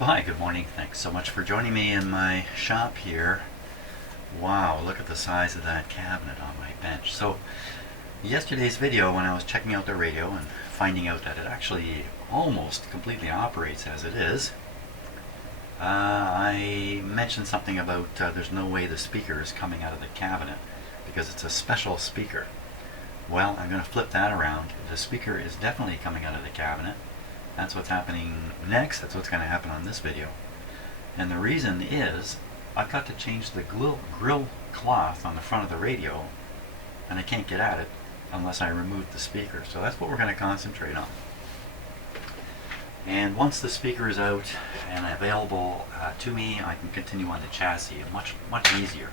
Well, hi, good morning. Thanks so much for joining me in my shop here. Wow, look at the size of that cabinet on my bench. So, yesterday's video when I was checking out the radio and finding out that it actually almost completely operates as it is, I mentioned something about there's no way the speaker is coming out of the cabinet because it's a special speaker. Well, I'm going to flip that around. The speaker is definitely coming out of the cabinet. That's what's happening next. That's what's going to happen on this video. And the reason is I've got to change the grill cloth on the front of the radio, and I can't get at it unless I remove the speaker. So that's what we're going to concentrate on. And once the speaker is out and available to me, I can continue on the chassis much easier.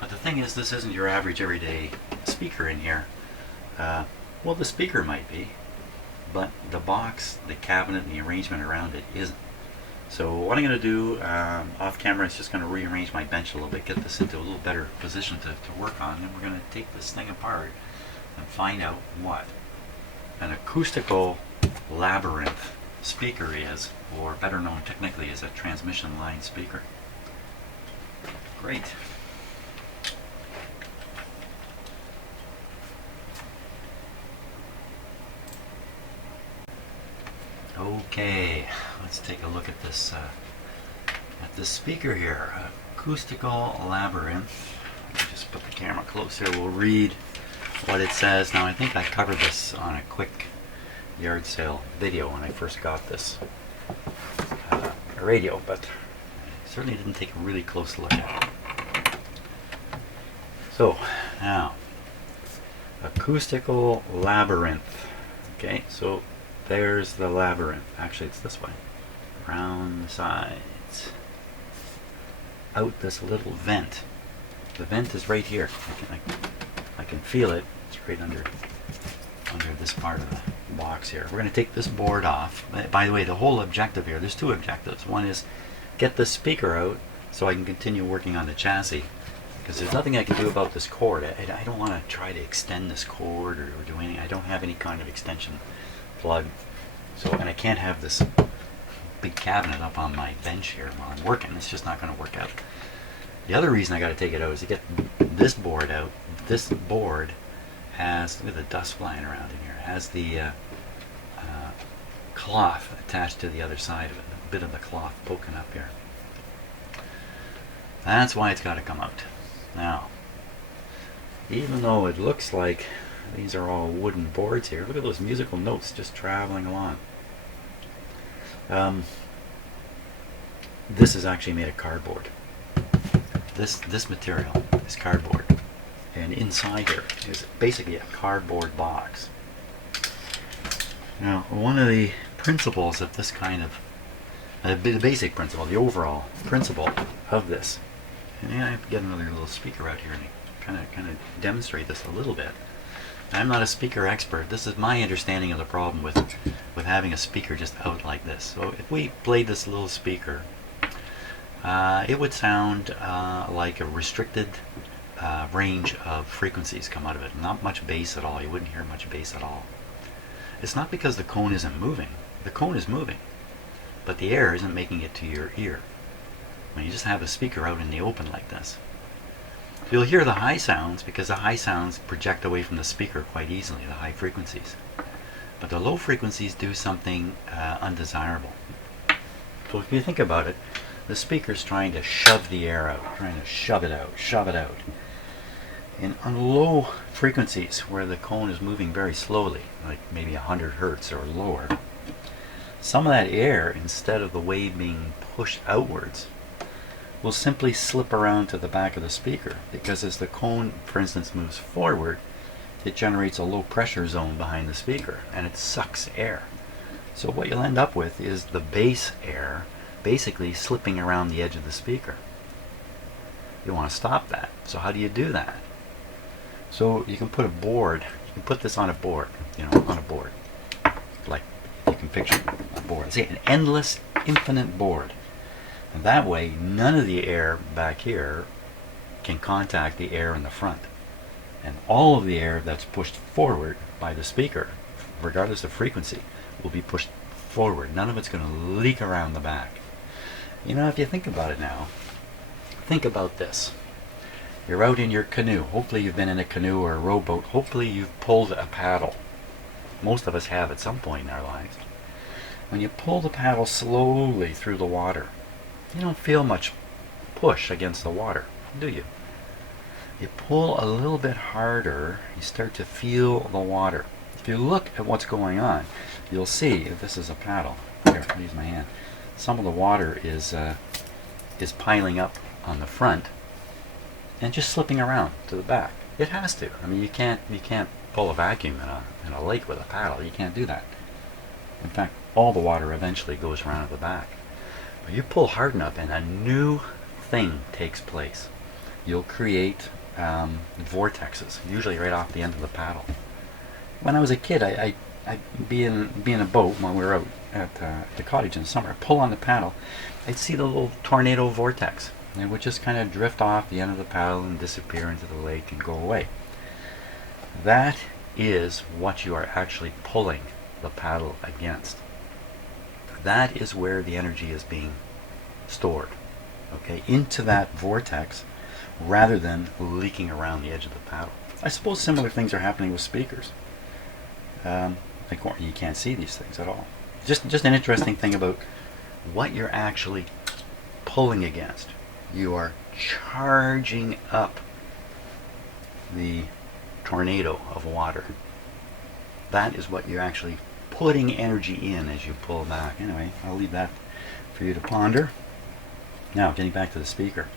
But the thing is, this isn't your average everyday speaker in here. Well, the speaker might be, but the box, the cabinet, and the arrangement around it isn't. So what I'm going to do off camera is just going to rearrange my bench a little bit, get this into a little better position to work on, and we're going to take this thing apart and find out what an acoustical labyrinth speaker is, or better known technically as a transmission line speaker. Great. Okay, let's take a look at this speaker here. Acoustical Labyrinth. Let me just put the camera closer. We'll read what it says. Now, I think I covered this on a quick yard sale video when I first got this radio, but I certainly didn't take a really close look at it. So, now, Acoustical Labyrinth. Okay, so there's the labyrinth. Actually, it's this way. Around the sides. Out this little vent. The vent is right here. I can feel it. It's right under this part of the box here. We're going to take this board off. By the way, the whole objective here, there's two objectives. One is get the speaker out so I can continue working on the chassis. Because there's nothing I can do about this cord. I don't want to try to extend this cord or do anything. I don't have any kind of extension plug. So, and I can't have this big cabinet up on my bench here while I'm working. It's just not going to work out. The other reason I got to take it out is to get this board out. This board has, look at the dust flying around in here, it has the cloth attached to the other side of it, a bit of the cloth poking up here. That's why it's got to come out. Now, even though it looks like these are all wooden boards here, look at those musical notes just traveling along. This is actually made of cardboard. This material is cardboard, and inside here is basically a cardboard box. Now, one of the principles of this kind of the basic principle, the overall principle of this, and I have to get another little speaker out here and kind of demonstrate this a little bit. I'm not a speaker expert. This is my understanding of the problem with having a speaker just out like this. So if we played this little speaker, it would sound like a restricted range of frequencies come out of it. Not much bass at all. You wouldn't hear much bass at all. It's not because the cone isn't moving. The cone is moving, but the air isn't making it to your ear. When you just have a speaker out in the open like this, you'll hear the high sounds because the high sounds project away from the speaker quite easily, the high frequencies. But the low frequencies do something undesirable. So if you think about it, the speaker's trying to shove the air out, trying to shove it out. And on low frequencies, where the cone is moving very slowly, like maybe 100 hertz or lower, some of that air, instead of the wave being pushed outwards, will simply slip around to the back of the speaker, because as the cone, for instance, moves forward, it generates a low pressure zone behind the speaker, and it sucks air. So what you'll end up with is the bass air basically slipping around the edge of the speaker. You want to stop that. So how do you do that? So you can put a board, you can put this on a board, on a board. Like you can picture a board. See, an endless, infinite board. And that way, none of the air back here can contact the air in the front. And all of the air that's pushed forward by the speaker, regardless of frequency, will be pushed forward. None of it's going to leak around the back. You know, if you think about it now, think about this. You're out in your canoe. Hopefully you've been in a canoe or a rowboat. Hopefully you've pulled a paddle. Most of us have at some point in our lives. When you pull the paddle slowly through the water, you don't feel much push against the water, do you? You pull a little bit harder, you start to feel the water. If you look at what's going on, you'll see, if this is a paddle, here, I'll use my hand, some of the water is piling up on the front and just slipping around to the back. It has to. I mean, you can't pull a vacuum in a lake with a paddle. You can't do that. In fact, all the water eventually goes around to the back. But you pull hard enough and a new thing takes place. You'll create vortexes, usually right off the end of the paddle. When I was a kid, I'd be in a boat when we were out at the cottage in the summer. I'd pull on the paddle, I'd see the little tornado vortex. And it would just kind of drift off the end of the paddle and disappear into the lake and go away. That is what you are actually pulling the paddle against. That is where the energy is being stored, okay, into that vortex rather than leaking around the edge of the paddle. I suppose similar things are happening with speakers. You can't see these things at all. Just an interesting thing about what you're actually pulling against. You are charging up the tornado of water. That is what you're actually putting energy in as you pull back. Anyway, I'll leave that for you to ponder. Now, getting back to the speaker.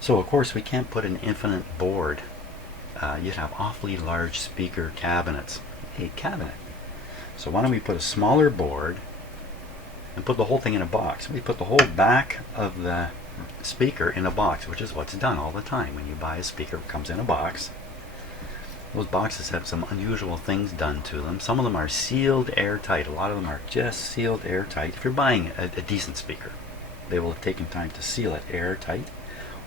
So, of course, we can't put an infinite board. You'd have awfully large speaker cabinets. A cabinet. So why don't we put a smaller board and put the whole thing in a box? We put the whole back of the speaker in a box, which is what's done all the time. When you buy a speaker, it comes in a box. Those boxes have some unusual things done to them. Some of them are sealed airtight. A lot of them are just sealed airtight. If you're buying a decent speaker, they will have taken time to seal it airtight.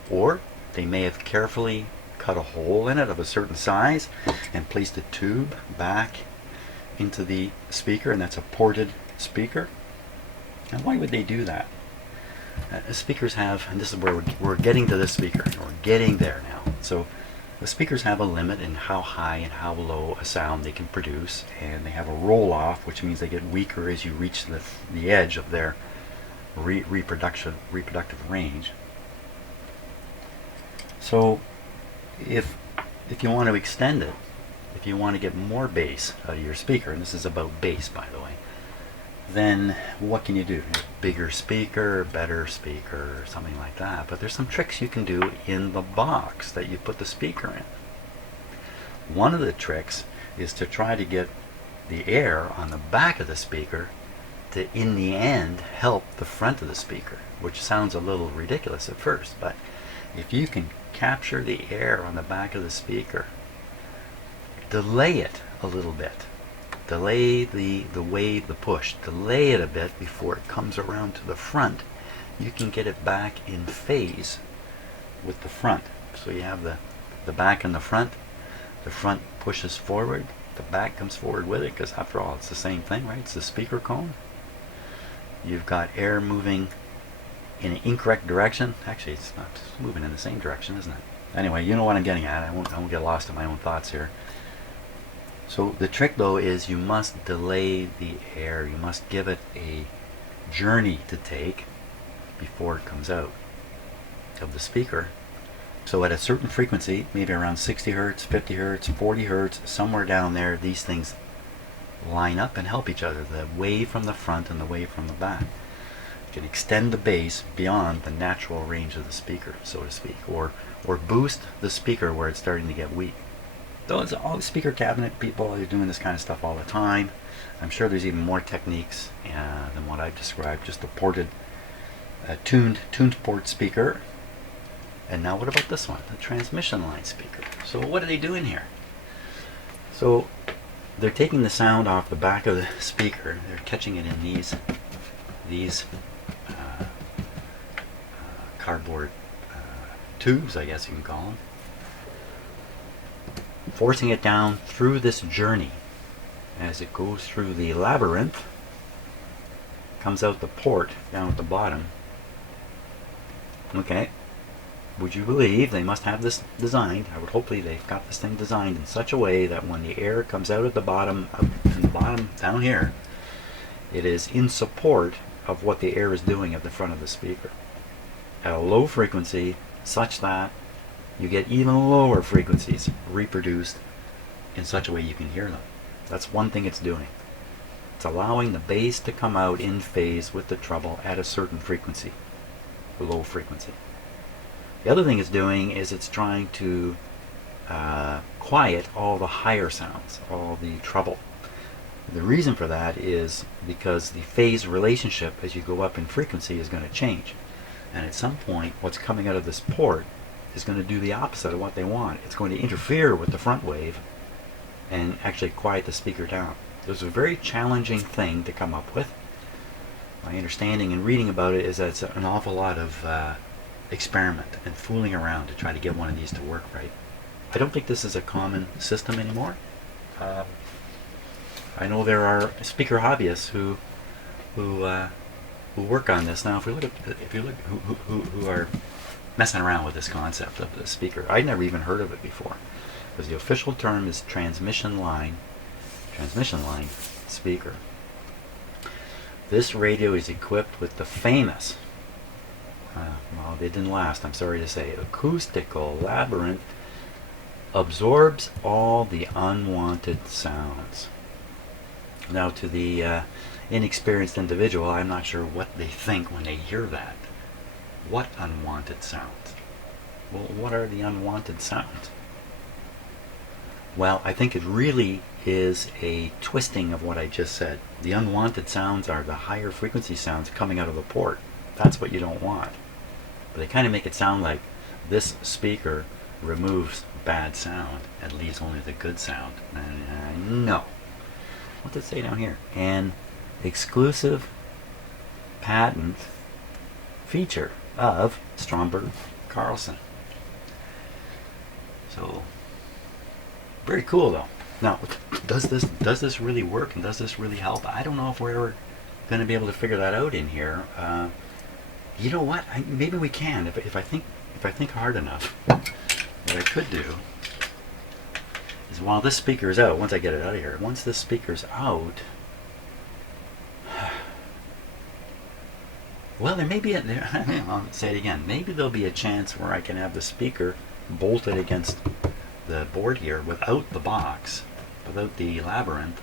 Or they may have carefully cut a hole in it of a certain size and placed a tube back into the speaker, and that's a ported speaker. And why would they do that? Speakers have, and this is where we're getting to this speaker. We're getting there now. So the speakers have a limit in how high and how low a sound they can produce, and they have a roll-off, which means they get weaker as you reach the edge of their reproductive range. So if you want to extend it, if you want to get more bass out of your speaker, and this is about bass, by the way, then what can you do? Bigger speaker, better speaker, something like that. But there's some tricks you can do in the box that you put the speaker in. One of the tricks is to try to get the air on the back of the speaker to, in the end, help the front of the speaker, which sounds a little ridiculous at first, but if you can capture the air on the back of the speaker, delay it a little bit, delay the wave, the push, delay it a bit before it comes around to the front, you can get it back in phase with the front. So you have the back and the front pushes forward, the back comes forward with it, because after all it's the same thing, right? It's the speaker cone. You've got air moving in an incorrect direction. Actually, it's not moving in the same direction, isn't it? Anyway, you know what I'm getting at. I won't get lost in my own thoughts here. So the trick, though, is you must delay the air. You must give it a journey to take before it comes out of the speaker. So at a certain frequency, maybe around 60 hertz, 50 hertz, 40 hertz, somewhere down there, these things line up and help each other. The wave from the front and the wave from the back. You can extend the bass beyond the natural range of the speaker, so to speak, or boost the speaker where it's starting to get weak. Those all speaker cabinet people are doing this kind of stuff all the time. I'm sure there's even more techniques than what I've described. Just a ported, tuned port speaker. And now what about this one, the transmission line speaker? So what are they doing here? So they're taking the sound off the back of the speaker. They're catching it in these cardboard tubes, I guess you can call them. Forcing it down through this journey. As it goes through the labyrinth, comes out the port down at the bottom, Okay. Would you believe they must have this designed? I would hopefully they've got this thing designed in such a way that when the air comes out at the bottom, up in the bottom down here, it is in support of what the air is doing at the front of the speaker at a low frequency, such that you get even lower frequencies reproduced in such a way you can hear them. That's one thing it's doing. It's allowing the bass to come out in phase with the treble at a certain frequency, low frequency. The other thing it's doing is it's trying to quiet all the higher sounds, all the treble. The reason for that is because the phase relationship as you go up in frequency is going to change. And at some point, what's coming out of this port is going to do the opposite of what they want. It's going to interfere with the front wave and actually quiet the speaker down. This is a very challenging thing to come up with. My understanding and reading about it is that it's an awful lot of experiment and fooling around to try to get one of these to work right. I don't think this is a common system anymore. I know there are speaker hobbyists who work on this now. If you look who are messing around with this concept of the speaker, I'd never even heard of it before, because the official term is transmission line speaker. This radio is equipped with the famous, well, they didn't last, I'm sorry to say, Acoustical Labyrinth absorbs all the unwanted sounds. Now, to the inexperienced individual, I'm not sure what they think when they hear that. What unwanted sounds? Well, what are the unwanted sounds? Well, I think it really is a twisting of what I just said. The unwanted sounds are the higher frequency sounds coming out of the port. That's what you don't want. But they kind of make it sound like this speaker removes bad sound and leaves only the good sound. No. What's it say down here? An exclusive patent feature of Stromberg Carlson. So, very cool though. Now, does this really work, and does this really help? I don't know if we're ever going to be able to figure that out in here. You know what? Maybe we can if I think hard enough. What I could do is, while this speaker is out, once I get it out of here, once this speaker's out, well, there may be I'll say it again. Maybe there'll be a chance where I can have the speaker bolted against the board here without the box, without the labyrinth,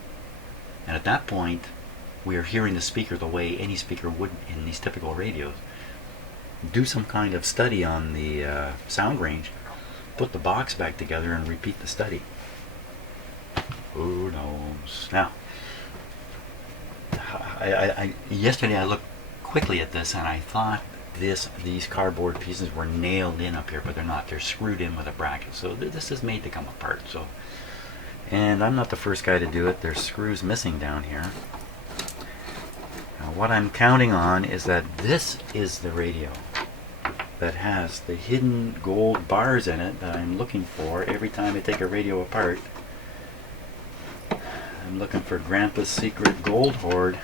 and at that point we are hearing the speaker the way any speaker would in these typical radios. Do some kind of study on the sound range, put the box back together, and repeat the study. Who knows? Now, yesterday I looked quickly at this and I thought these cardboard pieces were nailed in up here, but they're not. They're screwed in with a bracket. So this is made to come apart. So, and I'm not the first guy to do it. There's screws missing down here. Now, what I'm counting on is that this is the radio that has the hidden gold bars in it that I'm looking for every time I take a radio apart. I'm looking for Grandpa's secret gold hoard.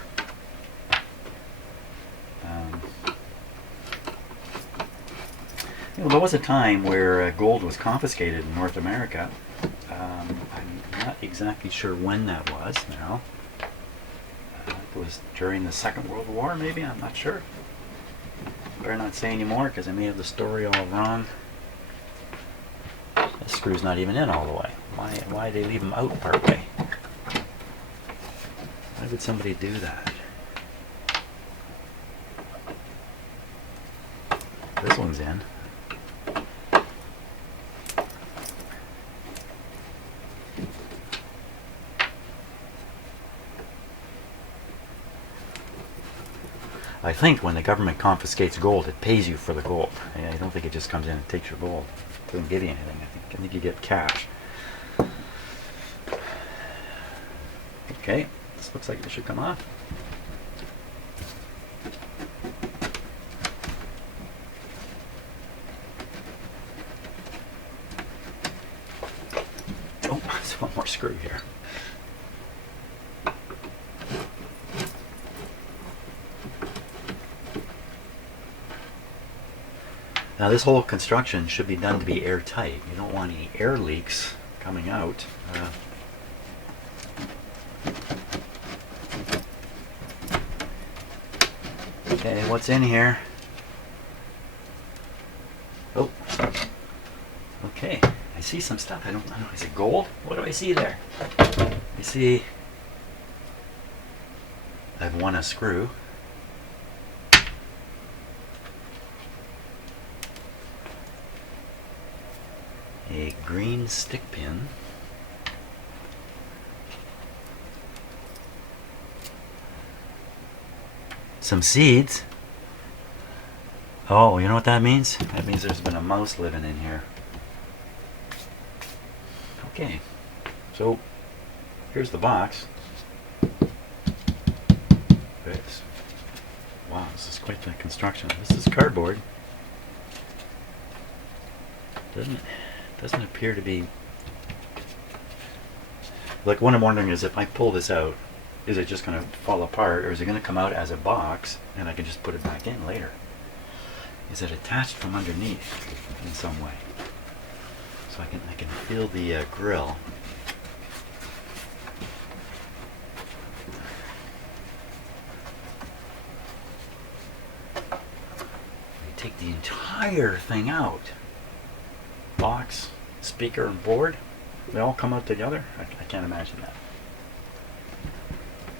There was a time where gold was confiscated in North America. I'm not exactly sure when that was now. It was during the Second World War, maybe? I'm not sure. Better not say any more, because I may have the story all wrong. This screw's not even in all the way. Why did they leave them out part way? Why would somebody do that? This one's in. I think when the government confiscates gold, it pays you for the gold. I don't think it just comes in and takes your gold. It doesn't give you anything. I think you get cash. Okay, this looks like it should come off. Oh, there's one more screw here. Now this whole construction should be done to be airtight. You don't want any air leaks coming out. Okay, what's in here? Oh, okay. I see some stuff. I don't know. Is it gold? What do I see there? I see I've won a screw. A green stick pin. Some seeds. Oh, you know what that means? That means there's been a mouse living in here. Okay, so here's the box. Wow, this is quite the construction. This is cardboard. Doesn't appear to be. Like, what I'm wondering is, if I pull this out, is it just going to fall apart, or is it going to come out as a box and I can just put it back in later? Is it attached from underneath in some way? So I can feel the grill. You take the entire thing out. Box, speaker, and board, they all come out together? I can't imagine that.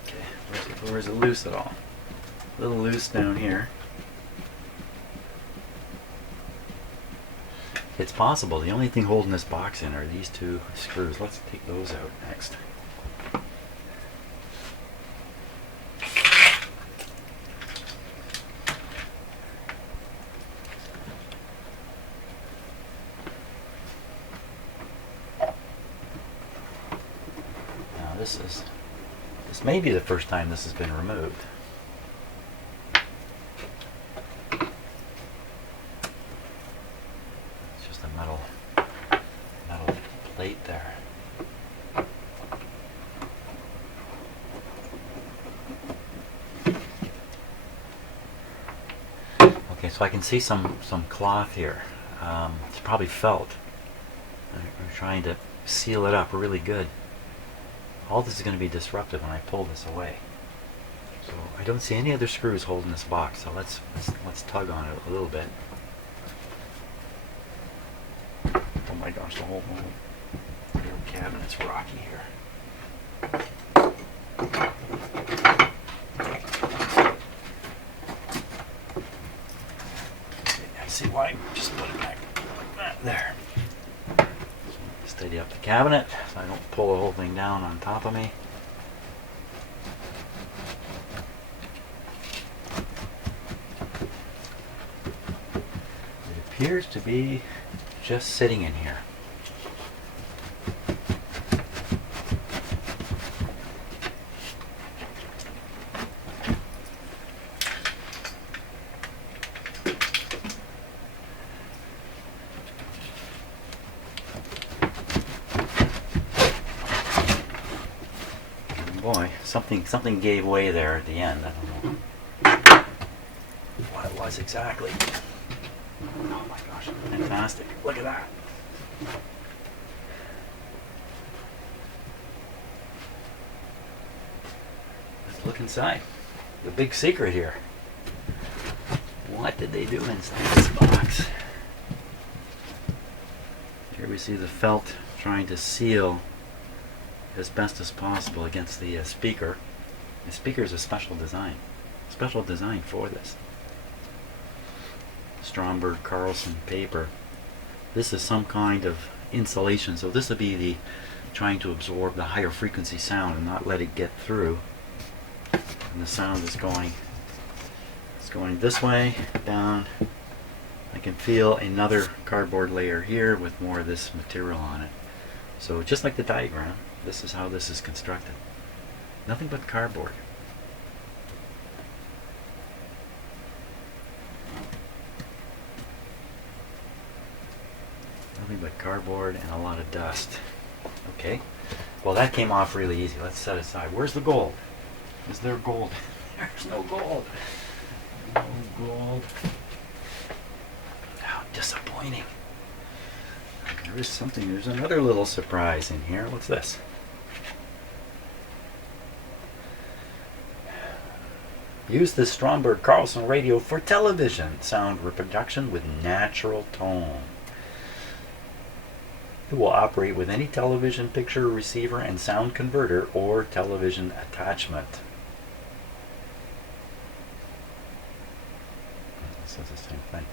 Okay, where's it loose at all? A little loose down here. It's possible. The only thing holding this box in are these two screws. Let's take those out next. Now this may be the first time this has been removed. Metal plate there. Okay, so I can see some cloth here. It's probably felt. I'm trying to seal it up really good. All this is going to be disrupted when I pull this away. So I don't see any other screws holding this box. So let's tug on it a little bit. Oh my gosh, the whole cabinet's rocky here. I see why. Just put it back like that. There. Steady up the cabinet so I don't pull the whole thing down on top of me. It appears to be just sitting in here. Boy, something gave way there at the end. I don't know what it was exactly. Oh my gosh, fantastic. Look at that. Let's look inside. The big secret here. What did they do inside this box? Here we see the felt trying to seal as best as possible against the speaker. The speaker is a special design for this. Stromberg Carlson paper. This is some kind of insulation, so this will be the trying to absorb the higher frequency sound and not let it get through. And the sound is going, it's going this way, down. I can feel another cardboard layer here with more of this material on it. So just like the diagram, this is how this is constructed. Nothing but cardboard. Nothing but cardboard and a lot of dust. Okay, well that came off really easy. Let's set aside. Where's the gold? Is there gold? There's no gold. No gold. How disappointing. There is something, there's another little surprise in here. What's this? Use the Stromberg Carlson radio for television sound reproduction with natural tone. It will operate with any television picture receiver and sound converter or television attachment. It says the same thing.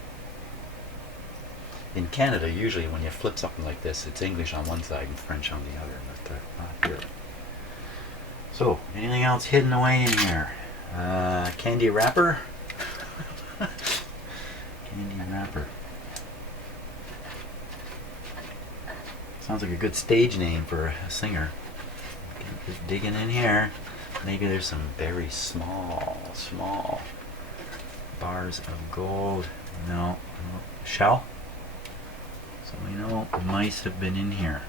In Canada, usually when you flip something like this, it's English on one side and French on the other, but not here. So, anything else hidden away in here? Candy wrapper? Candy wrapper. Sounds like a good stage name for a singer. Just digging in here. Maybe there's some very small bars of gold. No. Shell? So we know mice have been in here.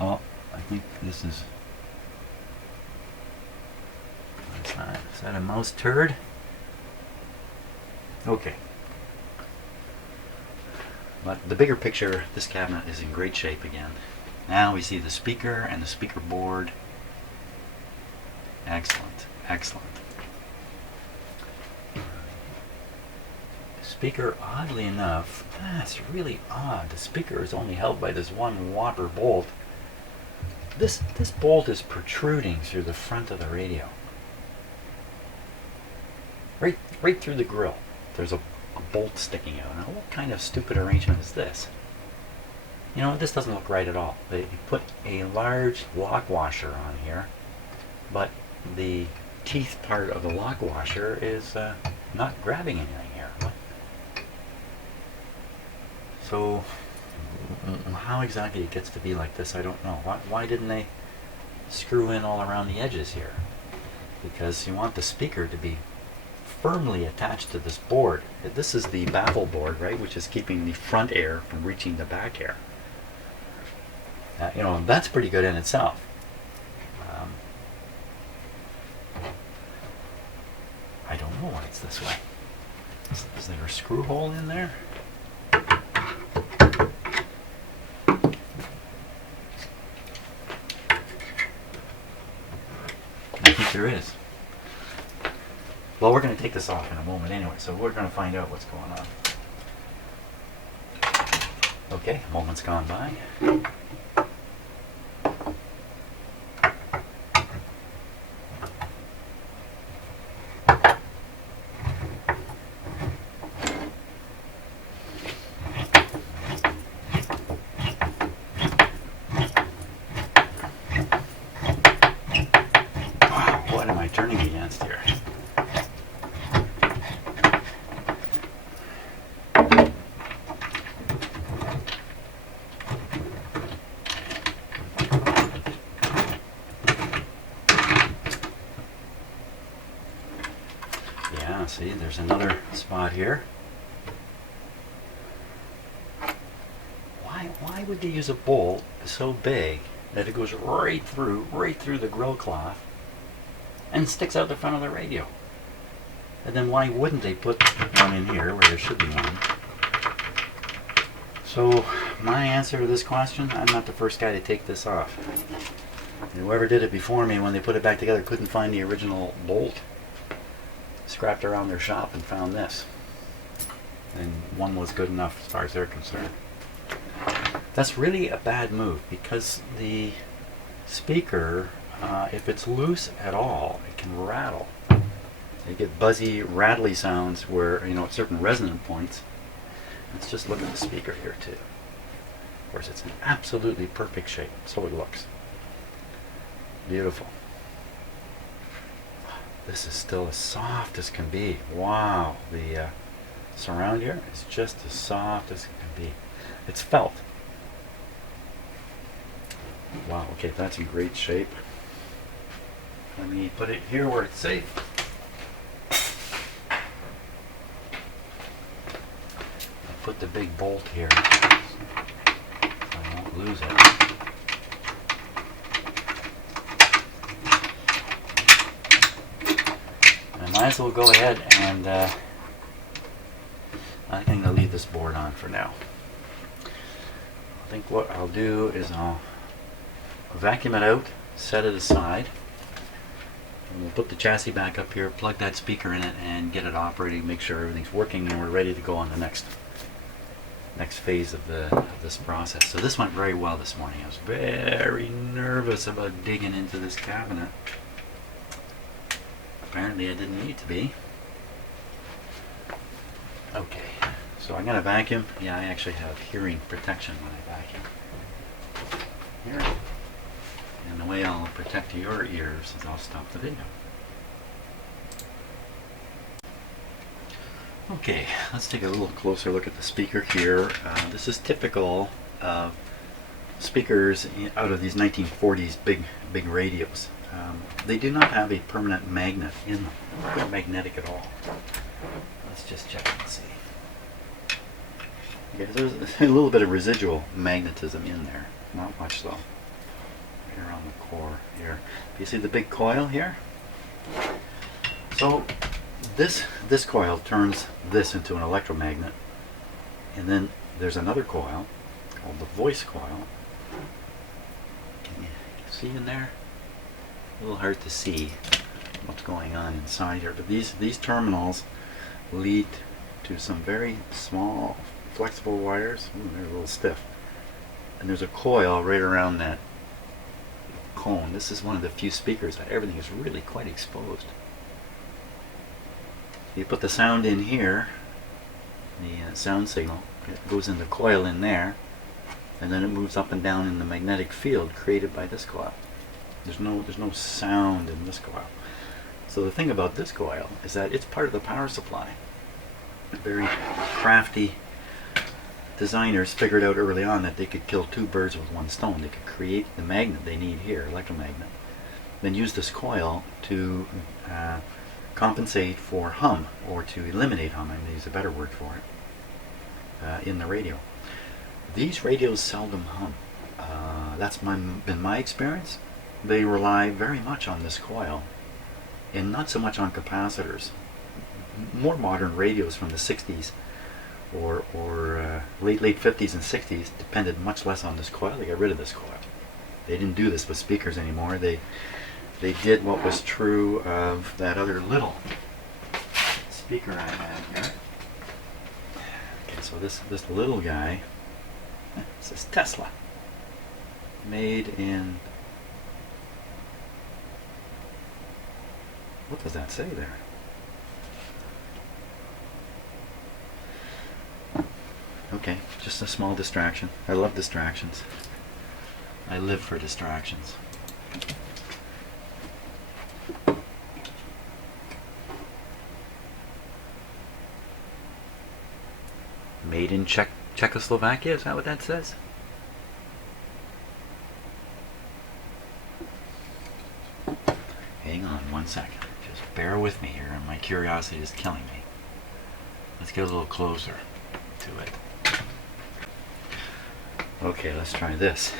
Oh, I think this is... Is that a mouse turd? Okay. But the bigger picture, this cabinet is in great shape again. Now we see the speaker and the speaker board. Excellent, excellent. Speaker, oddly enough, that's really odd. The speaker is only held by this one water bolt. This bolt is protruding through the front of the radio. Right through the grill. There's a bolt sticking out. Now, what kind of stupid arrangement is this? You know, this doesn't look right at all. They put a large lock washer on here, but the teeth part of the lock washer is not grabbing anything here. What? So, how exactly it gets to be like this, I don't know. Why didn't they screw in all around the edges here? Because you want the speaker to be firmly attached to this board. This is the baffle board, right, which is keeping the front air from reaching the back air. You know, that's pretty good in itself. I don't know why it's this way. Is there a screw hole in there? I think there is. Well, we're going to take this off in a moment anyway, so we're going to find out what's going on. Okay, a moment's gone by. What am I turning against here? See, there's another spot here. Why would they use a bolt so big that it goes right through the grill cloth and sticks out the front of the radio? And then why wouldn't they put one in here where there should be one? So my answer to this question, I'm not the first guy to take this off. And whoever did it before me, when they put it back together, couldn't find the original bolt. Scrapped around their shop and found this, and one was good enough as far as they're concerned. That's really a bad move, because the speaker, if it's loose at all, it can rattle. You get buzzy, rattly sounds where, you know, at certain resonant points. Let's just look at the speaker here too. Of course, it's in absolutely perfect shape, so it looks beautiful. This is still as soft as can be. Wow, the surround here is just as soft as it can be. It's felt. Wow, okay, that's in great shape. Let me put it here where it's safe. I'll put the big bolt here so I won't lose it. I might as well go ahead and I think I'm going to leave this board on for now. I think what I'll do is I'll vacuum it out, set it aside, and we'll put the chassis back up here, plug that speaker in it, and get it operating, make sure everything's working, and we're ready to go on the next phase of this process. So this went very well this morning. I was very nervous about digging into this cabinet. Apparently I didn't need to be. Okay, so I'm going to vacuum. Yeah, I actually have hearing protection when I vacuum. Here. And the way I'll protect your ears is I'll stop the video. Okay, let's take a little closer look at the speaker here. This is typical of speakers out of these 1940s big radios. They do not have a permanent magnet in them. They're not magnetic at all. Let's just check and see. Okay, there's a little bit of residual magnetism in there. Not much though. Here on the core here. Do you see the big coil here? So this coil turns this into an electromagnet. And then there's another coil called the voice coil. Can you see in there? A little hard to see what's going on inside here, but these terminals lead to some very small flexible wires. Ooh, they're a little stiff. And there's a coil right around that cone. This is one of the few speakers that everything is really quite exposed. You put the sound in here, the sound signal, it goes in the coil in there, and then it moves up and down in the magnetic field created by this coil. There's no sound in this coil. So the thing about this coil is that it's part of the power supply. Very crafty designers figured out early on that they could kill two birds with one stone. They could create the magnet they need here, electromagnet, then use this coil to compensate for hum, or to eliminate hum. I'm going to use a better word for it, in the radio. These radios seldom hum. That's been my experience. They rely very much on this coil and not so much on capacitors. More modern radios from the 60s or late 50s and 60s depended much less on this coil. They got rid of this coil. They didn't do this with speakers anymore. They did what was true of that other little speaker I had here. Okay, so this little guy, this is Tesla, made in, what does that say there? Okay, just a small distraction. I love distractions. I live for distractions. Made in Czechoslovakia, is that what that says? Hang on one second. Just bear with me here, and my curiosity is killing me. Let's get a little closer to it. Okay, let's try this.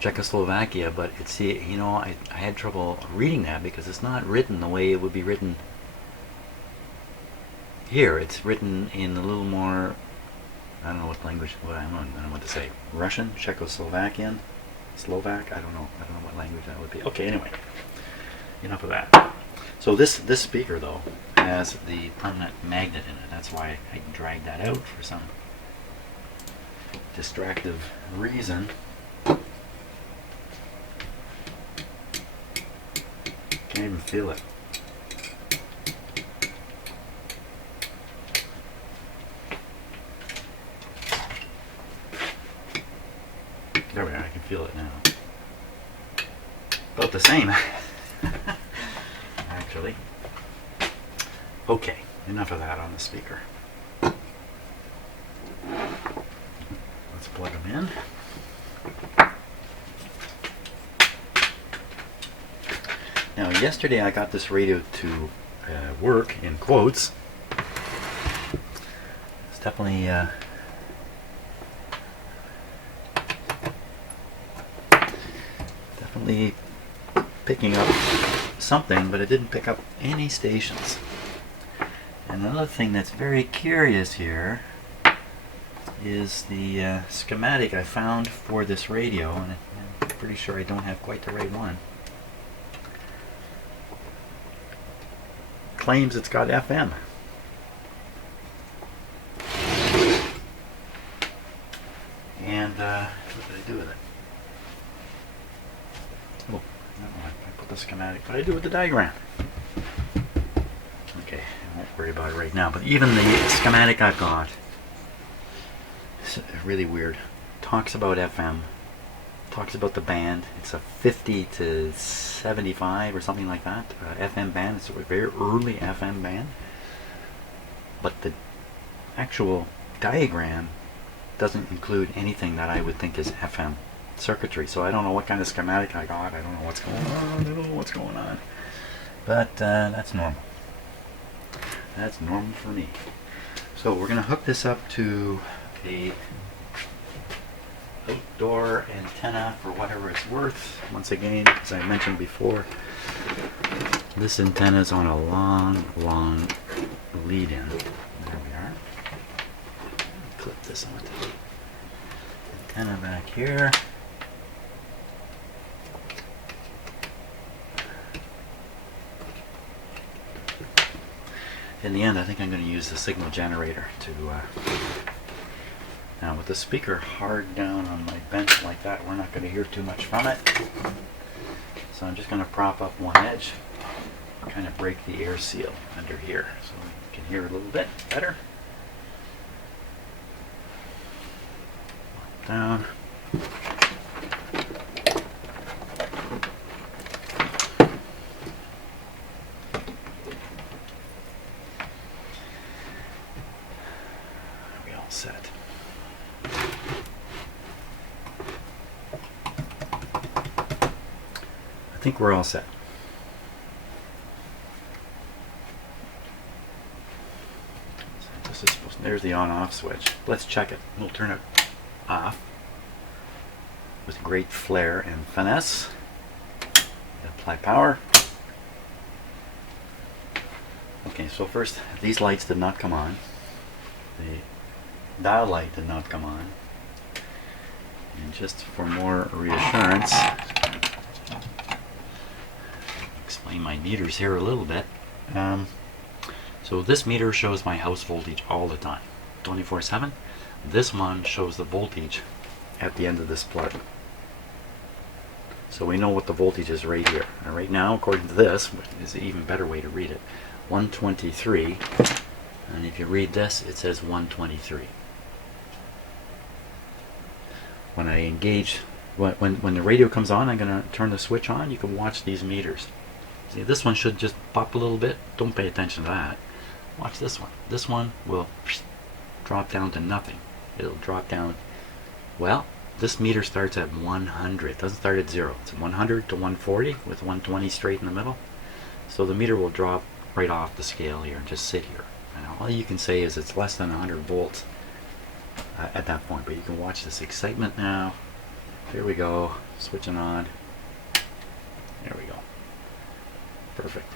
Czechoslovakia, but it's, you know, I had trouble reading that because it's not written the way it would be written here. It's written in a little more, I don't know what language, I don't know what to say. Russian, Czechoslovakian, Slovak, I don't know what language that would be. Okay, anyway, enough of that. So this speaker though has the permanent magnet in it. That's why I dragged that out for some distractive reason. Can't even feel it. There we are, I can feel it now. About the same, actually. Okay, enough of that on the speaker. Let's plug them in. Now, yesterday I got this radio to work, in quotes. It's definitely picking up something, but it didn't pick up any stations. And another thing that's very curious here is the schematic I found for this radio, and I'm pretty sure I don't have quite the right one. Claims it's got FM. And what did I do with it? Oh, no, I put the schematic. What did I do with the diagram? Okay, I won't worry about it right now. But even the schematic I've got, it's really weird. Talks about FM. Talks about the band. It's a 50 to 75 or something like that. FM band. It's a very early FM band. But the actual diagram doesn't include anything that I would think is FM circuitry. So I don't know what kind of schematic I got. I don't know what's going on. I don't know what's going on. But that's normal. That's normal for me. So we're going to hook this up to a outdoor antenna for whatever it's worth. Once again, as I mentioned before, this antenna is on a long lead-in. There we are. Clip this onto the antenna back here. In the end, I think I'm going to use the signal generator to now with the speaker hard down on my bench like that, we're not going to hear too much from it. So I'm just going to prop up one edge, kind of break the air seal under here so we can hear a little bit better. Down. Are we all set? I think we're all set. So this is supposed to, there's the on-off switch. Let's check it. We'll turn it off with great flair and finesse. Apply power. Okay, so first, these lights did not come on. The dial light did not come on. And just for more reassurance, explain my meters here a little bit. So this meter shows my house voltage all the time, 24/7. This one shows the voltage at the end of this plug. So we know what the voltage is right here. And right now, according to this, which is an even better way to read it, 123. And if you read this, it says 123. When I engage, when the radio comes on, I'm going to turn the switch on. You can watch these meters. See, this one should just pop a little bit. Don't pay attention to that. Watch this one. This one will drop down to nothing. It'll drop down. Well, this meter starts at 100. It doesn't start at 0. It's 100 to 140 with 120 straight in the middle. So the meter will drop right off the scale here and just sit here. And all you can say is it's less than 100 volts at that point. But you can watch this excitement now. Here we go. Switching on. There we go. Perfect.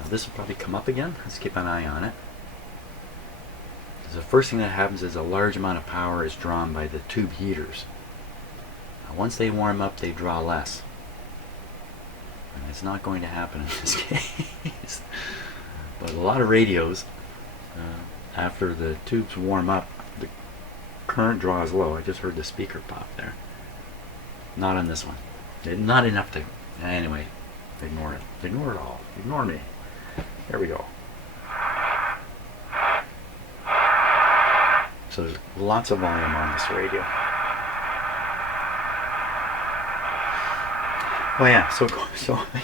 Now this will probably come up again. Let's keep an eye on it. The first thing that happens is a large amount of power is drawn by the tube heaters. Now, once they warm up, they draw less. And it's not going to happen in this case. But a lot of radios, after the tubes warm up, the current draws low. I just heard the speaker pop there. Not on this one. Not enough to... Anyway, ignore it. Ignore it all. Ignore me. There we go. So there's lots of volume on this radio. Oh yeah, so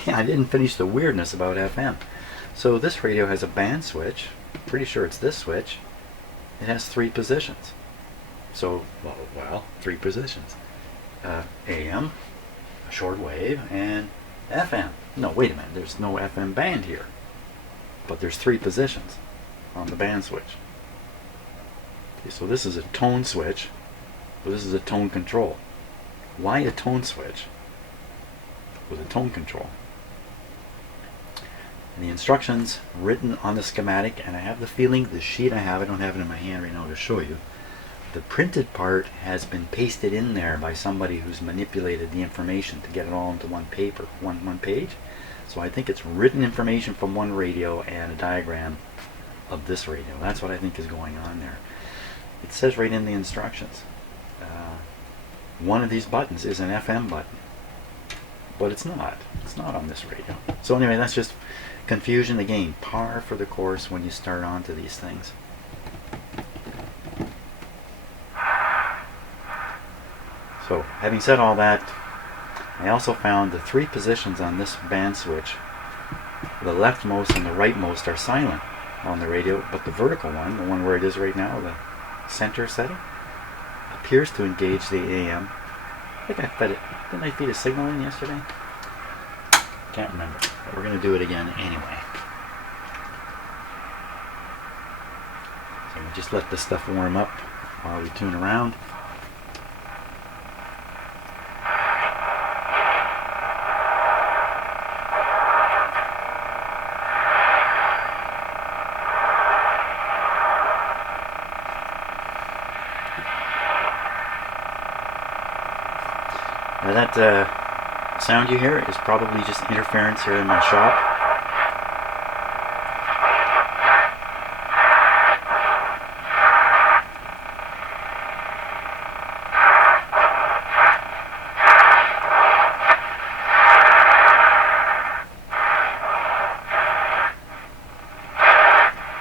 yeah, I didn't finish the weirdness about FM. So this radio has a band switch. Pretty sure it's this switch. It has 3 positions. So, well, 3 positions. AM, shortwave, and FM. No, wait a minute. There's no FM band here. But there's 3 positions on the band switch. Okay, so this is a tone switch. So this is a tone control. Why a tone switch with a tone control? And the instructions written on the schematic, and I have the feeling the sheet I don't have it in my hand right now to show you. The printed part has been pasted in there by somebody who's manipulated the information to get it all into one paper, one page. So I think it's written information from one radio and a diagram of this radio. That's what I think is going on there. It says right in the instructions, one of these buttons is an FM button, but it's not. It's not on this radio. So anyway, that's just confusion again, par for the course when you start onto these things. So having said all that, I also found the 3 positions on this band switch. The leftmost and the rightmost are silent on the radio, but the vertical one, the one where it is right now, the center setting, appears to engage the AM. I think I fed it. Didn't I feed a signal in yesterday? Can't remember. But we're going to do it again anyway. So we just let this stuff warm up while we tune around. Now that sound you hear is probably just interference here in my shop.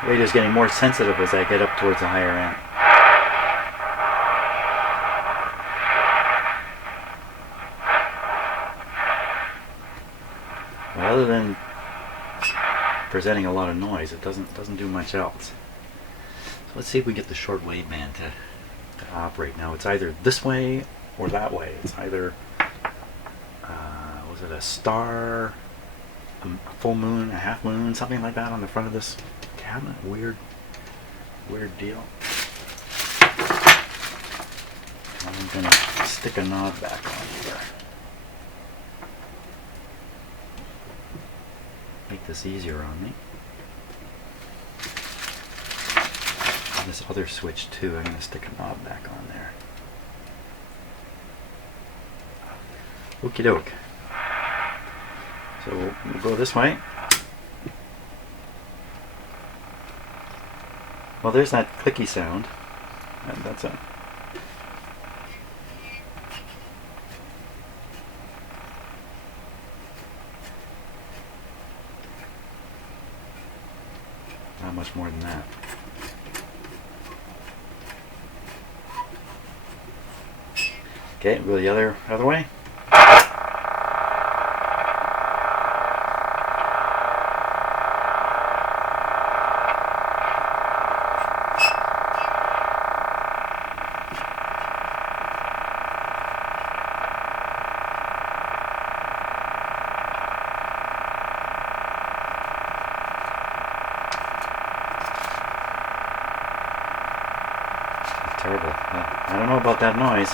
The radio's getting more sensitive as I get up towards the higher end. Other than presenting a lot of noise, it doesn't do much else. So let's see if we get the short wave band to operate now. It's either this way or that way. It's either was it a star, a full moon, a half moon, something like that on the front of this cabinet. Weird deal. I'm gonna stick a knob back on here. Make this easier on me. And this other switch too, I'm going to stick a knob back on there. Okie doke. So we'll go this way. Well, there's that clicky sound. And that's it. Not much more than that. Okay, go the other way. Terrible. I don't know about that noise.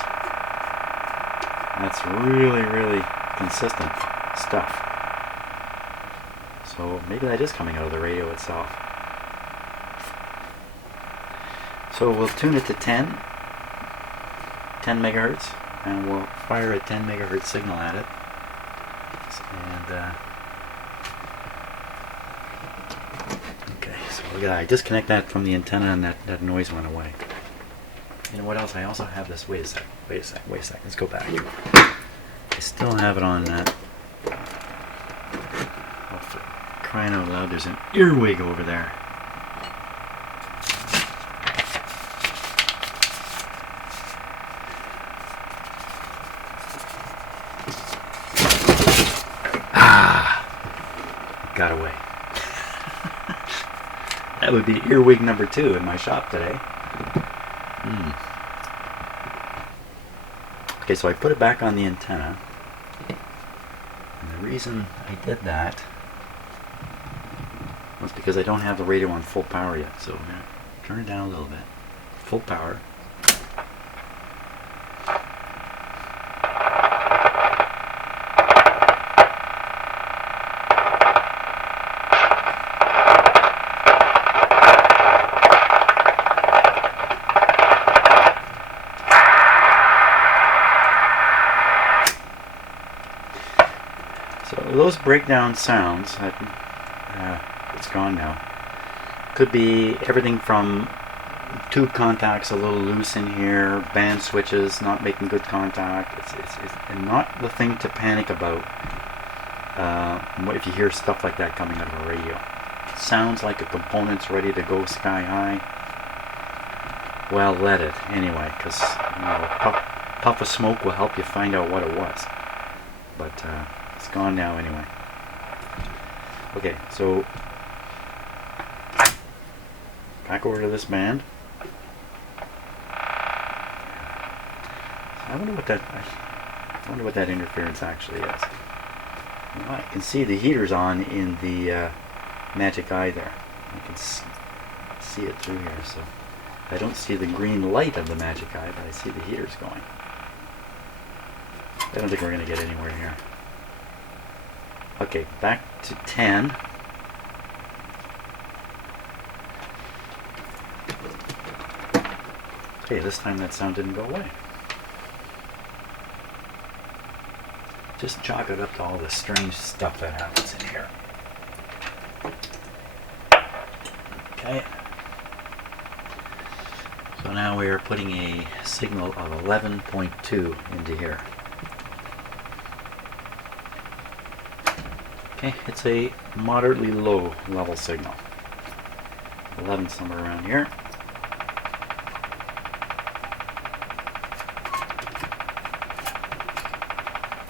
That's really consistent stuff. So maybe that is coming out of the radio itself. So we'll tune it to 10 megahertz, and we'll fire a 10 megahertz signal at it. And okay, so look at that. I disconnect that from the antenna, and that noise went away. You know what else? I also have this. Wait a sec. Let's go back. I still have it on that. Oh, for crying out loud, there's an earwig over there. Got away. That would be earwig number 2 in my shop today. Okay, so I put it back on the antenna, and the reason I did that was because I don't have the radio on full power yet, so I'm going to turn it down a little bit. Full power. So those breakdown sounds, it's gone now, could be everything from tube contacts a little loose in here, band switches not making good contact. It's not the thing to panic about if you hear stuff like that coming out of a radio. It sounds like a component's ready to go sky high. Well, let it anyway, because a puff of smoke will help you find out what it was. But it's gone now anyway. Okay, so back over to this band. I wonder what that interference actually is. Well, I can see the heater's on in the Magic Eye there. I can see it through here, so I don't see the green light of the Magic Eye, but I see the heaters going. I don't think we're going to get anywhere here. Okay, back to 10. Okay, this time that sound didn't go away. Just chalk it up to all the strange stuff that happens in here. Okay. So now we are putting a signal of 11.2 into here. Okay, it's a moderately low level signal. 11 somewhere around here.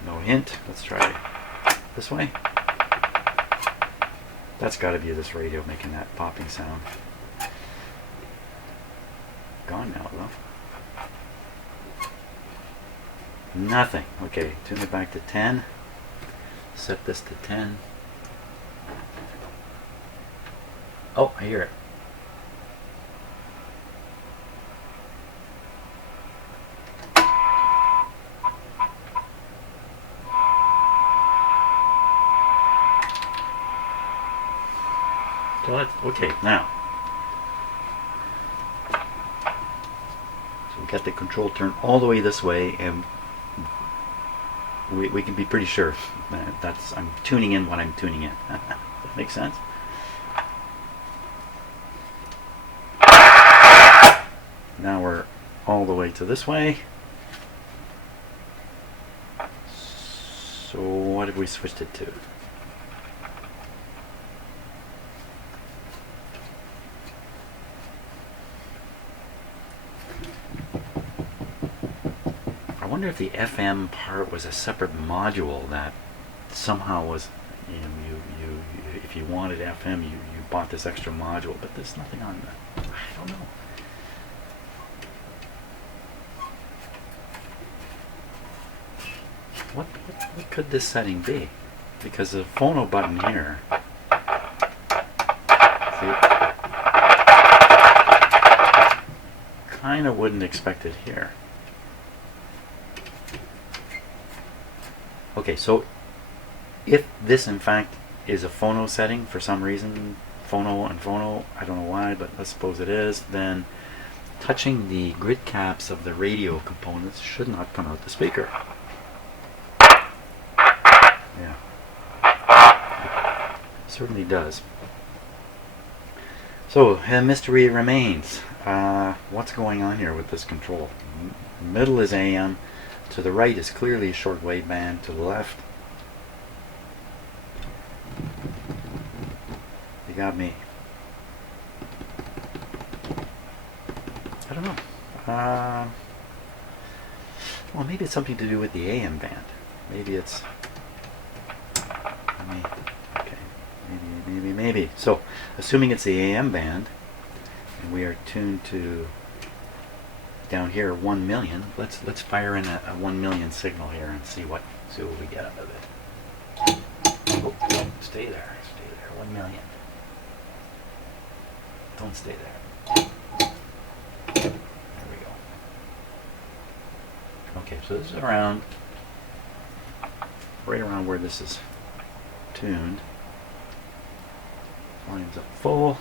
No hint. Let's try this way. That's got to be this radio making that popping sound. Gone now, though. Nothing. Okay, tune it back to 10. Set this to 10. Oh, I hear it. So that's okay now. So we got the control turned all the way this way, and we can be pretty sure that I'm tuning in what I'm tuning in. Does that make sense? Now we're all the way to this way. So what have we switched it to? I wonder if the FM part was a separate module that somehow was, you if you wanted FM, you bought this extra module, but there's nothing on that. I don't know. What could this setting be? Because the phono button here, see, kind of wouldn't expect it here. Okay, so if this in fact is a phono setting for some reason, phono and phono, I don't know why, but let's suppose it is, then touching the grid caps of the radio components should not come out the speaker. Yeah, it certainly does. So, the mystery remains. What's going on here with this control? Middle is AM. To the right is clearly a shortwave band. To the left, you got me. I don't know. Well, maybe it's something to do with the AM band. Maybe it's. Okay. Maybe. So, assuming it's the AM band, and we are tuned to down here 1 million. Let's fire in a 1 million signal here and see what we get out of it. Oh, stay there. 1 million. Don't stay there. There we go. Okay, so this is right around where this is tuned. Volume's up full.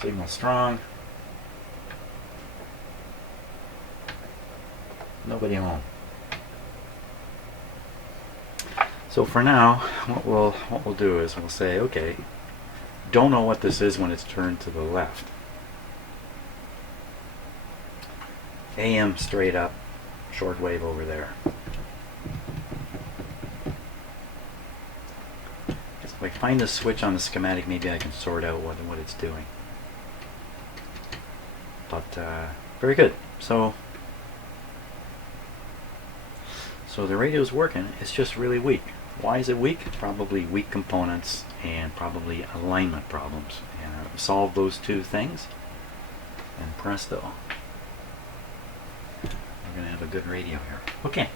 Signal strong. Nobody home. So for now, what we'll do is we'll say, okay, don't know what this is when it's turned to the left. AM straight up, shortwave over there. If I find a switch on the schematic, maybe I can sort out what it's doing. But very good. So the radio's working. It's just really weak. Why is it weak? Probably weak components and probably alignment problems. And solve those two things, and presto, we're going to have a good radio here. Okay,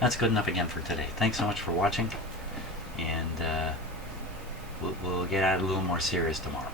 that's good enough again for today. Thanks so much for watching, and we'll get at it a little more serious tomorrow.